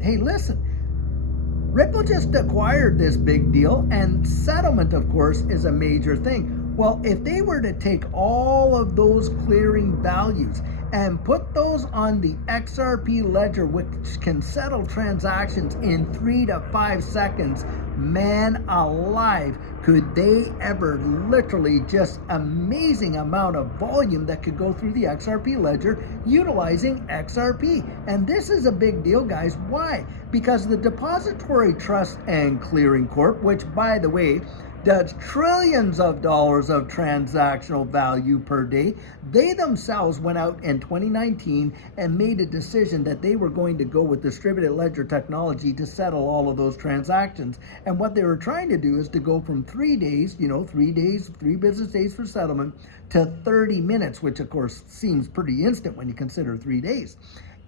that, hey, listen, Ripple just acquired this big deal, and settlement, of course, is a major thing. Well, if they were to take all of those clearing values and put those on the XRP ledger, which can settle transactions in 3 to 5 seconds, man alive, could they ever literally just amazing amount of volume that could go through the XRP ledger utilizing XRP. And this is a big deal, guys. Why? Because the Depository Trust and Clearing Corp, which, by the way, does trillions of dollars of transactional value per day. They themselves went out in 2019 and made a decision that they were going to go with distributed ledger technology to settle all of those transactions. And what they were trying to do is to go from 3 days, 3 business days for settlement, to 30 minutes, which of course seems pretty instant when you consider 3 days.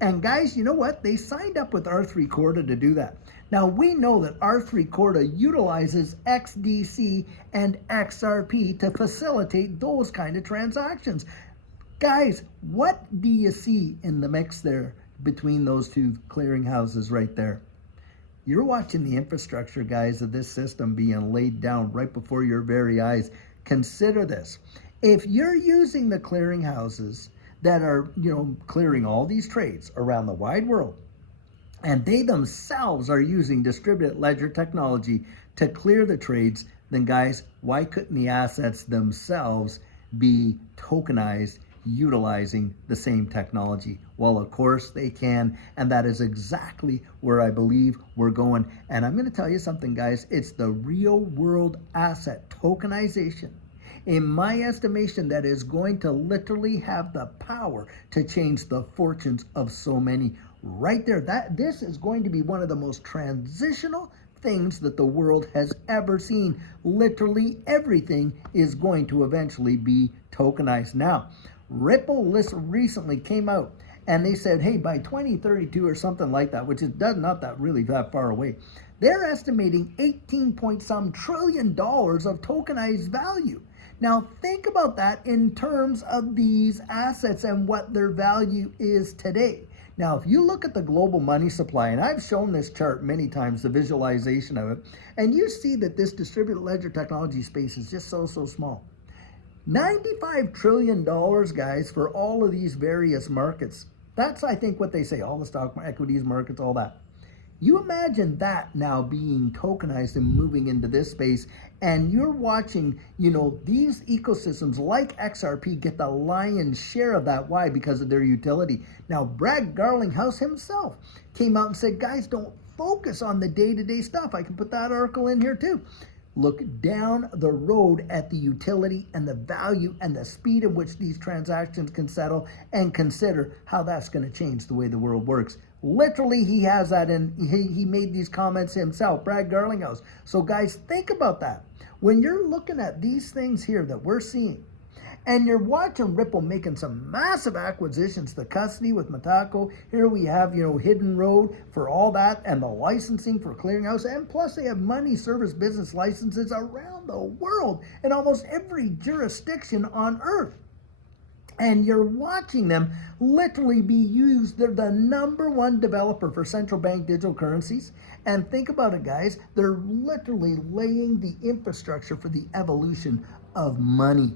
And guys, you know what? They signed up with R3 Corda to do that. Now, we know that R3 Corda utilizes XDC and XRP to facilitate those kind of transactions. Guys, what do you see in the mix there between those two clearinghouses right there? You're watching the infrastructure, guys, of this system being laid down right before your very eyes. Consider this. If you're using the clearinghouses that are, clearing all these trades around the wide world, and they themselves are using distributed ledger technology to clear the trades, then guys, why couldn't the assets themselves be tokenized utilizing the same technology? Well, of course they can, and that is exactly where I believe we're going. And I'm going to tell you something, guys. It's the real world asset tokenization, in my estimation, that is going to literally have the power to change the fortunes of so many. Right there, this is going to be one of the most transitional things that the world has ever seen. Literally everything is going to eventually be tokenized. Now, Ripple recently came out and they said, hey, by 2032 or something like that, which is not that really that far away, they're estimating 18 point some trillion dollars of tokenized value. Now, think about that in terms of these assets and what their value is today. Now, if you look at the global money supply, and I've shown this chart many times, the visualization of it, and you see that this distributed ledger technology space is just so small. $95 trillion, guys, for all of these various markets. That's, I think, what they say, all the stock equities markets, all that. You imagine that now being tokenized and moving into this space, and you're watching, these ecosystems like XRP get the lion's share of that. Why? Because of their utility. Now, Brad Garlinghouse himself came out and said, guys, don't focus on the day-to-day stuff. I can put that article in here too. Look down the road at the utility and the value and the speed at which these transactions can settle, and consider how that's going to change the way the world works. Literally, he has that, and he made these comments himself, Brad Garlinghouse. So guys, think about that. When you're looking at these things here that we're seeing, and you're watching Ripple making some massive acquisitions, the custody with Mataco. Here we have, Hidden Road for all that, and the licensing for clearinghouse. And plus they have money service business licenses around the world in almost every jurisdiction on earth. And you're watching them literally be used. They're the #1 developer for central bank digital currencies. And think about it, guys. They're literally laying the infrastructure for the evolution of money.